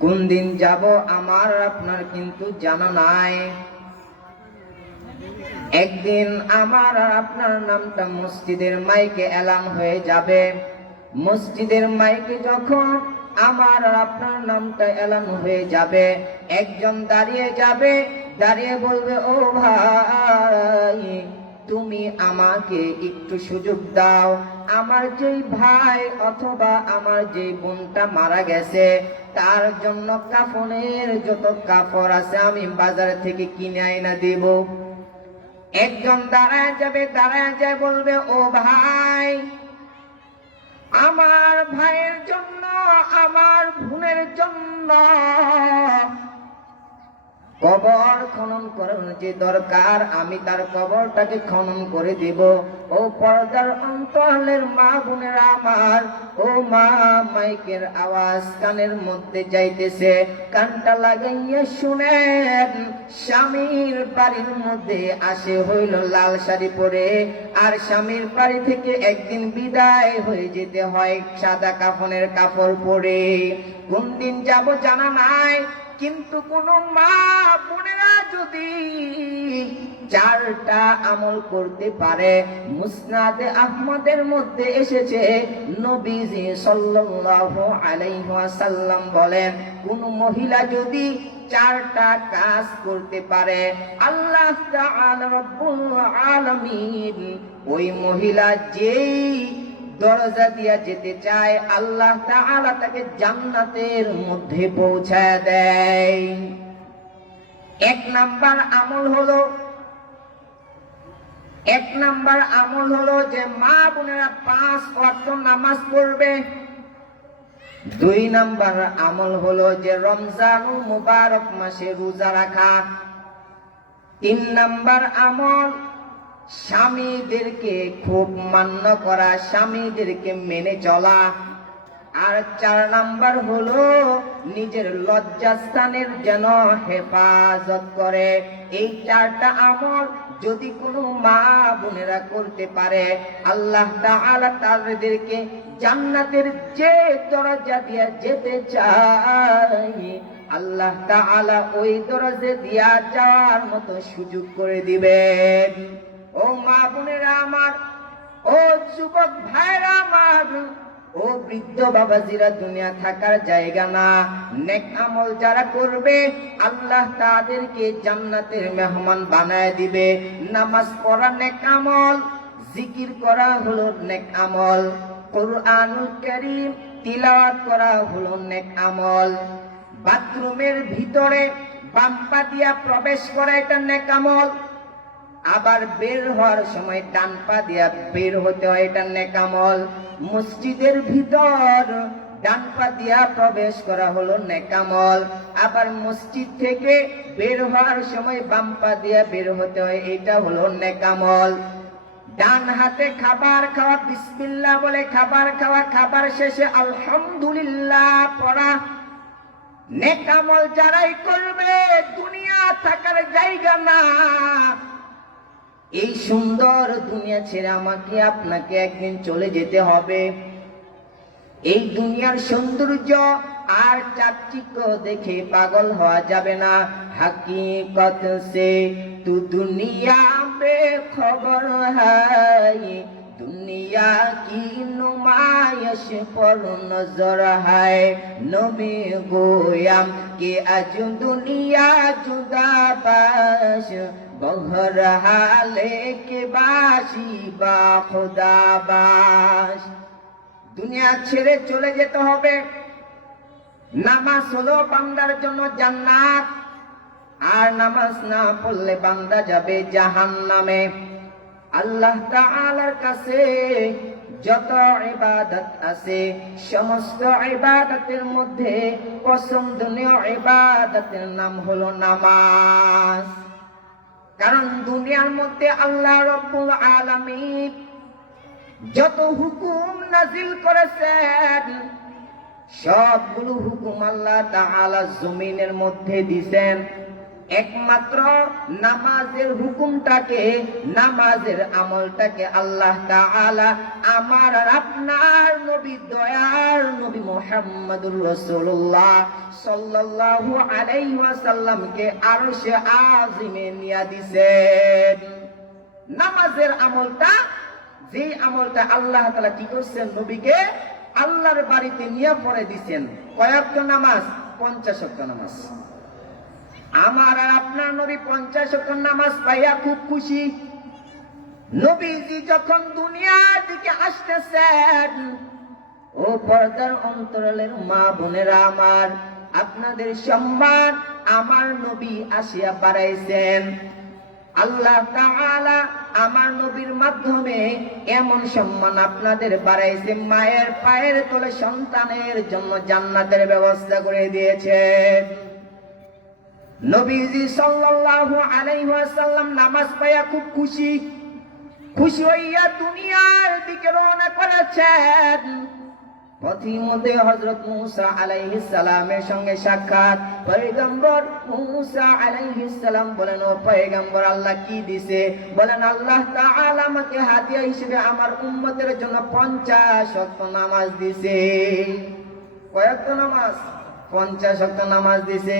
কোন দিন যাব আমার আপনার কিন্তু জানা নাই। একদিন আমার আর আপনার নামটা মসজিদের মাইকে এলান হয়ে যাবে। মসজিদের মাইকে যখন আমার আর আপনার নামটা এলান হয়ে যাবে, একজন দাঁড়িয়ে যাবে, দাঁড়িয়ে বলবে, ও ভাই, তুমি আমাকে একটু সুযোগ দাও। আমার যেই ভাই অথবা আমার যেই বোনটা মারা গেছে, তার জন্য কাফনের যত কাপড় আছে আমি বাজার থেকে কিনে আইনা দেব। একজন দাঁড়ায় যাবে, দাঁড়ায় যায় বলবে, ও ভাই, আমার ভাইয়ের জন্য, আমার বোনের জন্য কবর খনন করার যে দরকার, আমি তার কবরটাকে খনন করে দেব। ও পর্দার অন্তরালের মা বোনেরা আমার, ও মা, মাইকের আওয়াজ কানের মধ্যে যাইতেছে, কানটা লাগাইয়া শুনেন। স্বামীর বাড়ির মধ্যে আসে হইল লাল শাড়ি পরে, আর স্বামীর বাড়ি থেকে একদিন বিদায় হয়ে যেতে হয় সাদা কাফনের কাপড় পরে। কোন দিন যাব জানা নাই, কিন্তু কোন মা বোনেরা যদি চারটা আমল করতে পারে, মুসনাদে আহমদের মধ্যে এসেছে, নবীজি সাল্লাল্লাহু আলাইহি ওয়াসাল্লাম বলেন, কোন মহিলা যদি চারটা কাজ করতে পারে, আল্লাহ তাআলা রব্বুল আলামিন ওই মহিলা যেই দরজা দিয়া যেতে চায়, আল্লাহ তাআলা তাকে জান্নাতের মধ্যে পৌঁছায় দেয়। এক নাম্বার আমল হলো যে মা বোনেরা 5 ওয়াক্ত নামাজ পড়বে। 2 নাম্বার আমল হলো যে রমজানুল মুবারক মাসে রোজা রাখা। 3 নাম্বার আমল স্বামীদেরকে খুব মান্য করা, স্বামীদেরকে মেনে চলা। আর 4 নাম্বার হলো নিজের লজ্জাস্থানের যেন হেফাজত করে। এই 4টা আমল যদি কোনো মা বোনেরা করতে পারে, আল্লাহ তাআলা তাদেরকে জান্নাতের যে দরজা দিয়ে যেতে চায়, আল্লাহ তাআলা ওই দরজা দিয়া যাওয়ার মতো সুযোগ করে দিবেন। ও মা বোনেরা আমার, ও যুবক ভাইরা আমার, ও বৃদ্ধ বাবাজিরা, দুনিয়া থাকার জায়গা না। নেক আমল যারা করবে, আল্লাহ তাদেরকে জান্নাতের মেহমান বানায় দিবে। নামাজ পড়া নেক আমল, জিকির করা হলো নেক আমল, কুরআনুল কারীম তিলাওয়াত করা হলো নেক আমল, বাথরুমের ভিতরে বাম পা দিয়া প্রবেশ করা এটা নেক আমল, আবার বের হওয়ার সময় ডান পা দিয়া বের হতে হয়, এটা নেক আমল। মসজিদের ভিতর ডান পা দিয়া প্রবেশ করা হলো নেক আমল, আবার মসজিদ থেকে বের হওয়ার সময় বাম পা দিয়া বের হতে হয়, এটা হলো নেক আমল। ডান হাতে খাবার খাওয়া, বিসমিল্লাহ বলে খাবার খাওয়া, খাবার শেষে আলহামদুলিল্লাহ পড়া, নেক আমল যারাই করবে, দুনিয়া থাকার জায়গা না। এই সুন্দর দুনিয়া ছেড়ে আমাকে আপনাকে একদিন চলে যেতে হবে। এই দুনিয়ার সৌন্দর্য আর চাকচিক্য দেখে পাগল হওয়া যাবে না। হাকিকত সে তু দুনিয়া বেখবর হায়, দুনিয়া কি নুমায়শ পর নজর হায়। নবী গোয়াম কে আজ দুনিয়া জুদাবাস, বহর হালে কে বাসি বা খুদাবাস। দুনিয়া ছেড়ে চলে যেতে হবে। নামাজ হলো বান্দার জন্য জান্নাত, আর নামাজ না পড়লে বান্দা যাবে জাহান্নামে। আল্লাহ তাআলার কাছে যত ইবাদত আছে, সমস্ত ইবাদতের মধ্যে পছন্দনীয় ইবাদতের নাম হলো নামাজ। কারণ দুনিয়ার মধ্যে আল্লাহ রাব্বুল আলামিন যত হুকুম নাজিল করেছেন, সবগুলো হুকুম আল্লাহ তাআলা জমিনের মধ্যে দিয়েছেন। একমাত্র নামাজের হুকুমটাকে, নামাজের আমলটাকে আল্লাহ তাআলা আমার আর আপনার নবী, দয়ার নবী মুহাম্মদুর রাসূলুল্লাহ সাল্লাল্লাহু আলাইহি ওয়াসাল্লামকে আরশে আজিমে নিয়ে দিয়েছেন। নামাজের আমলটা, যে আমলটা আল্লাহ তাআলা কি করছেন, নবীকে আল্লাহর বাড়িতে নিয়ে পড়ে দিয়েছেন। কয় ওয়াক্ত নামাজ? 50 ওয়াক্ত নামাজ। আমার আর আপনার নবী 50 ওয়াক্ত নামাজ পাইয়া খুব খুশি। নবীজি যখন দুনিয়ার দিকে আসতেছেন, ও পর্দার অন্তরালের মা বোনেরা আমার, আপনাদের সম্মান আমার নবী আসিয়া বাড়াইছেন। আল্লাহ তাআলা আমার নবীর মাধ্যমে এমন সম্মান আপনাদের বাড়াইছে, মায়ের পায়ের তলে সন্তানের জন্য জান্নাতের ব্যবস্থা করে দিয়েছেন। নবীজি সাল্লাল্লাহু আলাইহি ওয়াসাল্লাম নামাজ পাইয়া খুব খুশি, খুশি হইয়া দুনিয়ার দিকে রওনা করেছেন। পথিমধ্যে হযরত মূসা আলাইহিস সালামের সঙ্গে সাক্ষাৎ। পয়গম্বর মূসা আলাইহিস সালাম বলেন, ও পয়গম্বর, আল্লাহ কি দিছে? বলেন, আল্লাহ তাআলা আমাকে হাদিয়া হিসেবে আমার উম্মতের জন্য 50 ওয়াক্ত নামাজ দিছে। কয় ওয়াক্ত নামাজ? 50 ওয়াক্ত নামাজ দিছে।